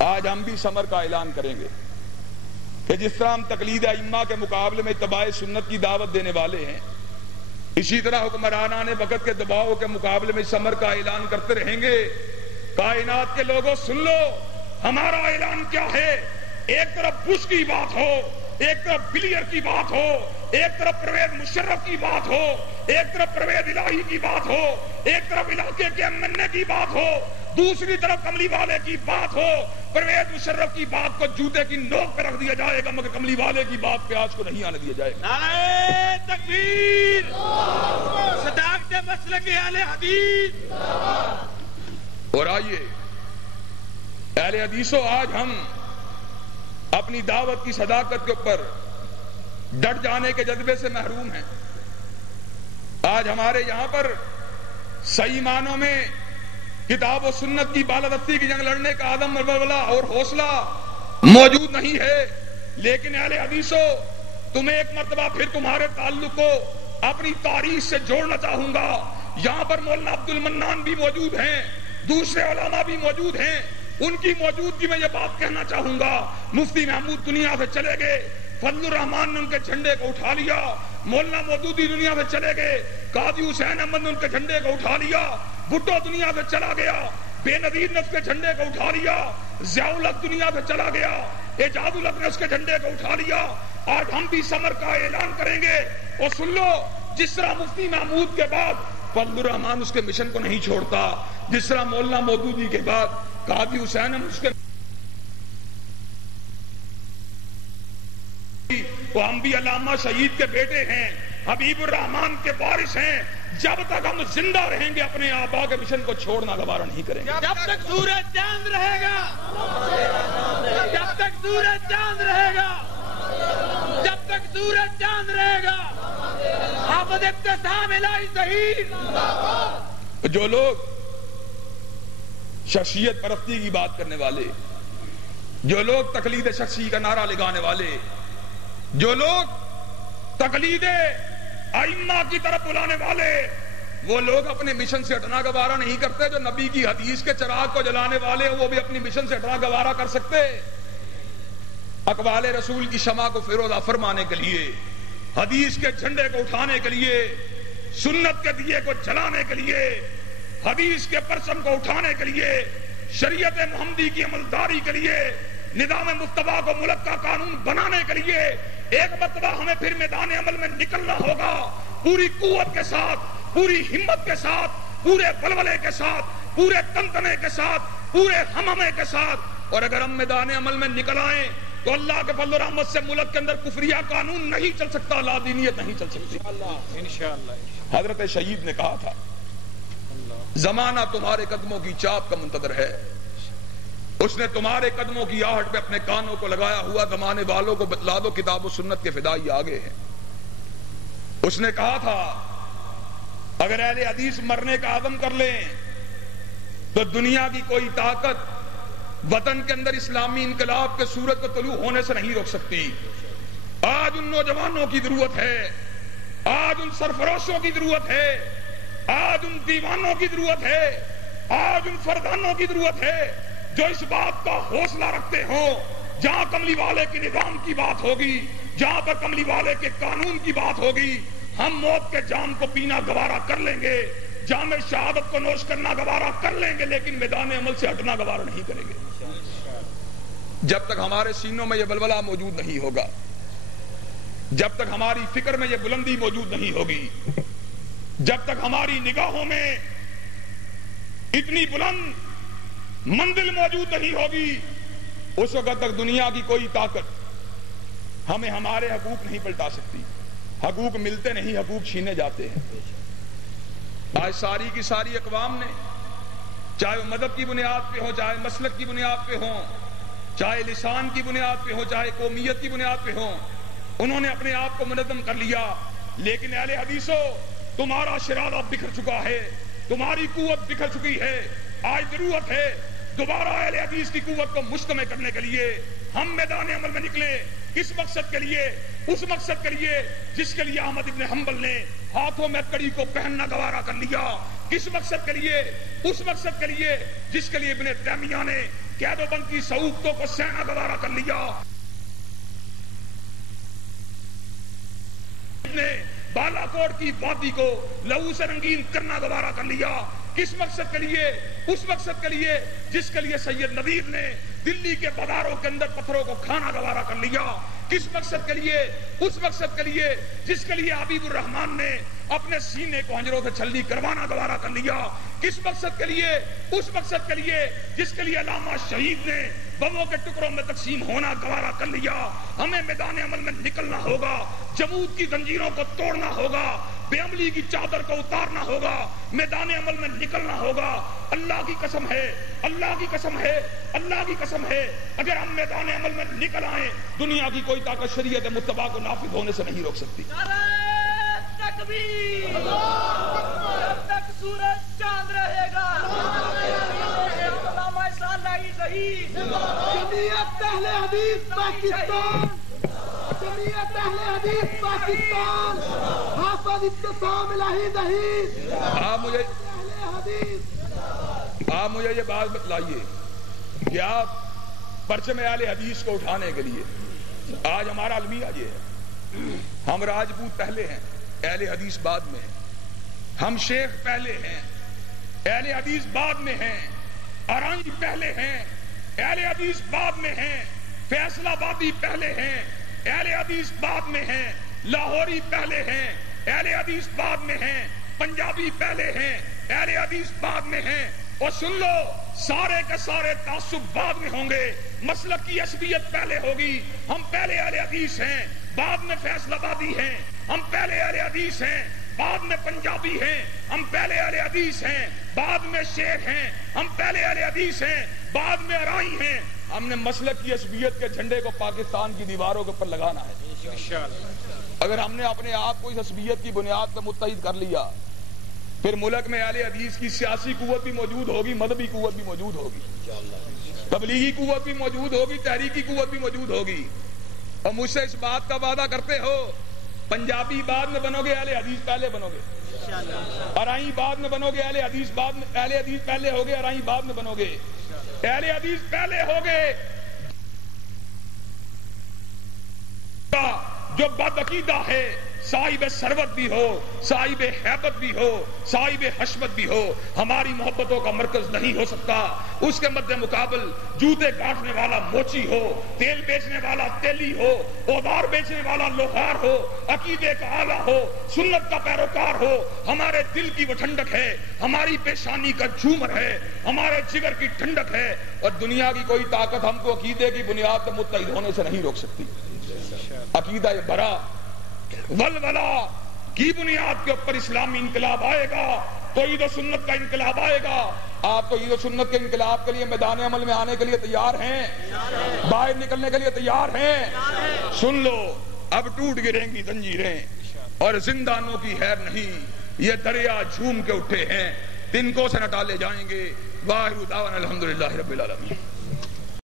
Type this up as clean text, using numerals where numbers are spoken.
آج ہم بھی سمر کا اعلان کریں گے کہ جس طرح ہم تقلید ائمہ کے مقابلے میں اتباع سنت کی دعوت دینے والے ہیں، اسی طرح حکمرانان وقت کے دباؤ کے مقابلے میں سمر کا اعلان کرتے رہیں گے۔ کائنات کے لوگوں سن لو، ہمارا اعلان کیا ہے؟ ایک طرف بش کی بات ہو، ایک طرف بلیئر کی بات ہو، ایک طرف پرویز مشرف کی بات ہو، ایک طرف پرویز الہی کی بات ہو، ایک طرف علاقے کے MNA کی بات ہو، دوسری طرف کملی والے کی بات ہو۔ پرویز مشرف کی بات کو جوتے کی نوک پہ رکھ دیا جائے گا، مگر کملی والے کی بات پہ آج کو نہیں آنے دیا جائے گا۔ نعرہ تکبیر، صداقت مسلک اہل حدیث۔ اور آئیے اہل حدیثوں، آج ہم اپنی دعوت کی صداقت کے اوپر ڈٹ جانے کے جذبے سے محروم ہیں۔ آج ہمارے یہاں پر صحیح معنوں میں کتاب و سنت کی بالادستی کی جنگ لڑنے کا عدم ولولہ اور حوصلہ موجود نہیں ہے، لیکن اہل حدیثوں، تمہیں ایک مرتبہ پھر تمہارے تعلق کو اپنی تاریخ سے جوڑنا چاہوں گا۔ یہاں پر مولانا عبد المنان بھی موجود ہیں، دوسرے علماء بھی موجود ہیں، ان کی موجودگی میں یہ بات کہنا چاہوں گا، مفتی محمود دنیا سے چلے گئے، فضل الرحمان نے ان کے جھنڈے کو اٹھا لیا، مولانا مودودی دنیا سے چلے گئے، قاضی حسین احمد نے ان کے جھنڈے کو اٹھا لیا، بھٹو دنیا سے چلا گیا، بے نظیر نے اس کے جھنڈے کو اٹھا لیا، ضیاء الحق دنیا سے چلا گیا، اعجاز الحق نے اس کے جھنڈے کو اٹھا لیا۔ آج ہم بھی سمر کا اعلان کریں گے، اور سن لو، جس طرح مفتی محمود کے بعد فضل الرحمان اس کے مشن کو نہیں چھوڑتا، جس طرح مولانا مودودی کے بعد قاضی حسین احمد اس کے، وہ ہم بھی علامہ شہید کے بیٹے ہیں، حبیب الرحمان کے وارث ہیں۔ جب تک ہم زندہ رہیں گے اپنے آبا کے مشن کو چھوڑنا گوارا نہیں کریں گے۔ جب تک سورج چاند رہے گا، جب تک سورج چاند رہے گا، جب تک سورج چاند رہے گا، حافظ ابتسام الہی ظہیر۔ جو لوگ شخصیت پرستی کی بات کرنے والے، جو لوگ تقلید شخصی کا نعرہ لگانے والے، جو لوگ تقلید ائمہ کی طرف بلانے والے، وہ لوگ اپنے مشن سے ہٹنا گوارا نہیں کرتے۔ جو نبی کی حدیث کے چراغ کو جلانے والے وہ بھی اپنی مشن سے ہٹنا گوارا کر سکتے۔ اقوال رسول کی شمع کو فیروزہ فرمانے کے لیے، حدیث کے جھنڈے کو اٹھانے کے لیے، سنت کے دیے کو جلانے کے لیے، حدیث کے پرچم کو اٹھانے کے لیے، شریعت محمدی کی عملداری کے لیے، نظام مصطفیٰ کو ملک کا قانون بنانے کے لیے ایک مرتبہ ہمیں پھر میدان عمل میں نکلنا ہوگا، پوری قوت کے ساتھ، پوری ہمت کے ساتھ، پورے بلبلے کے ساتھ، پورے تنتنے کے ساتھ، پورے ہمہمے کے ساتھ۔ اور اگر ہم میدان عمل میں نکل آئیں تو اللہ کے فضل و رحمت سے ملک کے اندر کفریہ قانون نہیں چل سکتا، لا دینیت نہیں چل سکتی۔ انشاءاللہ حضرت شہید نے کہا تھا، زمانہ تمہارے قدموں کی چاپ کا منتظر ہے۔ اس نے تمہارے قدموں کی آہٹ پہ اپنے کانوں کو لگایا ہوا، زمانے والوں کو بتلا دو کتاب و سنت کے فدائی آگے ہیں۔ اس نے کہا تھا اگر اہل حدیث مرنے کا عزم کر لیں تو دنیا کی کوئی طاقت وطن کے اندر اسلامی انقلاب کے سورج کو طلوع ہونے سے نہیں روک سکتی۔ آج ان نوجوانوں کی ضرورت ہے، آج ان سرفروشوں کی ضرورت ہے، آج ان دیوانوں کی ضرورت ہے، آج ان فردانوں کی ضرورت ہے جو اس بات کا حوصلہ رکھتے ہوں، جہاں کملی والے کے نظام کی بات ہوگی، جہاں پر کملی والے کے قانون کی بات ہوگی، ہم موت کے جام کو پینا گوارا کر لیں گے، جام شہادت کو نوش کرنا گوارا کر لیں گے، لیکن میدان عمل سے ہٹنا گوارا نہیں کریں گے۔ جب تک ہمارے سینوں میں یہ بلبلہ موجود نہیں ہوگا، جب تک ہماری فکر میں یہ بلندی موجود نہیں ہوگی، جب تک ہماری نگاہوں میں اتنی بلند منزل موجود نہیں ہوگی، اس وقت تک دنیا کی کوئی طاقت ہمیں ہمارے حقوق نہیں پلٹا سکتی۔ حقوق ملتے نہیں، حقوق چھینے جاتے ہیں۔ آج ساری کی ساری اقوام نے، چاہے وہ مذہب کی بنیاد پہ ہو، چاہے مسلک کی بنیاد پہ ہوں، چاہے لسان کی بنیاد پہ ہو، چاہے قومیت کی بنیاد پہ ہوں، انہوں نے اپنے آپ کو منظم کر لیا۔ لیکن اہل حدیثوں، تمہارا شرارہ بکھر چکا ہے، تمہاری قوت بکھر چکی ہے۔ آج ضرورت ہے دوبارہ اہل حدیث کی قوت کو مجتمع کرنے کے لیے ہم میدان عمل میں نکلیں۔ کس مقصد کے لیے؟ اس مقصد کے لیے جس کے لیے احمد ابن حنبل نے ہاتھوں میں کڑی کو پہننا گوارا کر لیا۔ کس مقصد کے لیے؟ اس مقصد کے لیے جس کے لیے ابن تیمیہ نے قید و بند کی صعوبتوں کو سہنا گوارا کر لیا، نے بالا کوٹ کی وادی کو لہو سے رنگین کرنا گوارا کر لیا۔ کس مقصد کے لیے؟ اس مقصد کے لیے جس کے لیے سید نویر نے دلی کے بازاروں کے اندر پتھروں کو کھانا گوارا کر لیا۔ کس مقصد کے لیے؟ اس مقصد کے لیے جس کے لیے حبیب الرحمان نے اپنے سینے کو ہنجروں سے چھلنی کروانا گوارا کر لیا۔ کس مقصد کے لیے؟ اس مقصد کے لیے جس کے لیے علامہ شہید نے بموں کے ٹکڑوں میں تقسیم ہونا گوارا کر لیا۔ ہمیں میدان عمل میں نکلنا ہوگا، جمود کی زنجیروں کو توڑنا ہوگا، بے عملی کی چادر کو اتارنا ہوگا، میدان عمل میں نکلنا ہوگا۔ اللہ کی قسم ہے، اللہ کی قسم ہے، اللہ کی قسم ہے، اگر ہم میدان عمل میں نکل آئیں دنیا کی کوئی طاقت شریعت متبع کو نافذ ہونے سے نہیں روک سکتی۔ تکبیر، جب تک سورج چاند رہے گا، علامہ احسان لائی ظہیر، جمعیت اہل حدیث پاکستان، جمعیت اہل حدیث پاکستان، حافظ ابتسام الہی ظہیر، اہل حدیث۔ آپ مجھے یہ بات بتلائیے کہ آپ پرچم اہل حدیث کو اٹھانے کے لیے آج ہمارا المیہ یہ ہے، ہم راجپوت پہلے ہیں، اہل حدیث بعد میں ہیں، ہم شیخ پہلے ہیں، اہل حدیث بعد میں ہیں، ارانجی پہلے ہیں، اہل حدیث بعد میں ہیں، فیصل آبادی پہلے ہیں، اہل حدیث بعد میں ہیں، لاہوری پہلے ہیں، اہل حدیث بعد میں ہیں، پنجابی پہلے ہیں، اہل حدیث بعد میں ہیں۔ اور سن لو، سارے کے سارے تعصب بعد میں ہوں گے، مسلک کی عصبیت پہلے ہوگی۔ ہم پہلے اہل حدیث ہیں، بعد میں فیصل آبادی ہیں، ہم پہلے اہل حدیث ہیں، بعد میں پنجابی ہیں، ہم پہلے اہل حدیث ہیں، بعد میں شیخ ہیں، ہم پہلے اہل حدیث ہیں، بعد میں ارائی ہیں۔ ہم نے مسلک کی عصبیت کے جھنڈے کو پاکستان کی دیواروں کے اوپر لگانا ہے۔ اگر ہم نے اپنے آپ کو اس عصبیت کی بنیاد پر متحد کر لیا، پھر ملک میں اہل حدیث کی سیاسی قوت بھی موجود ہوگی، مذہبی قوت بھی موجود ہوگی، تبلیغی قوت بھی موجود ہوگی، تحریکی قوت بھی موجود ہوگی۔ اور مجھ سے اس بات کا وعدہ کرتے ہو، پنجابی بعد میں بنو گے، اہل حدیث پہلے بنو گے، ارائی بعد میں بنو گے، اہل حدیث بعد میں، اہل حدیث پہلے ہوگے، ارائی بعد میں بنو گے، اہل حدیث پہلے ہوگے۔ جو بدعقیدہ ہے، صاحب سروت بھی ہو، صاحب حیبت بھی ہو، صاحب حشمت بھی ہو، ہماری محبتوں کا مرکز نہیں ہو سکتا۔ اس کے مد مقابل جوتے گاٹنے والا موچی ہو، تیل بیچنے والا تیلی ہو، اوزار بیچنے والا لوہار ہو، عقیدے کا آلہ ہو، سنت کا پیروکار ہو، ہمارے دل کی وہ ٹھنڈک ہے، ہماری پیشانی کا جھومر ہے، ہمارے جگر کی ٹھنڈک ہے، اور دنیا کی کوئی طاقت ہم کو عقیدے کی بنیاد پر متحد ہونے سے نہیں روک سکتی۔ عقیدہ برا ولولا کی بنیاد کے اوپر اسلامی انقلاب آئے گا تو عید و سنت کا انقلاب آئے گا۔ آپ تو عید و سنت کے انقلاب کے لیے میدان عمل میں آنے کے لیے تیار ہیں، باہر نکلنے کے لیے تیار ہیں؟ سن لو، اب ٹوٹ گریں گی زنجیریں اور زندانوں کی خیر نہیں، یہ دریا جھوم کے اٹھے ہیں، تنکوں سے نہ ٹالے جائیں گے۔ واہ دعوانا الحمدللہ رب العالمین۔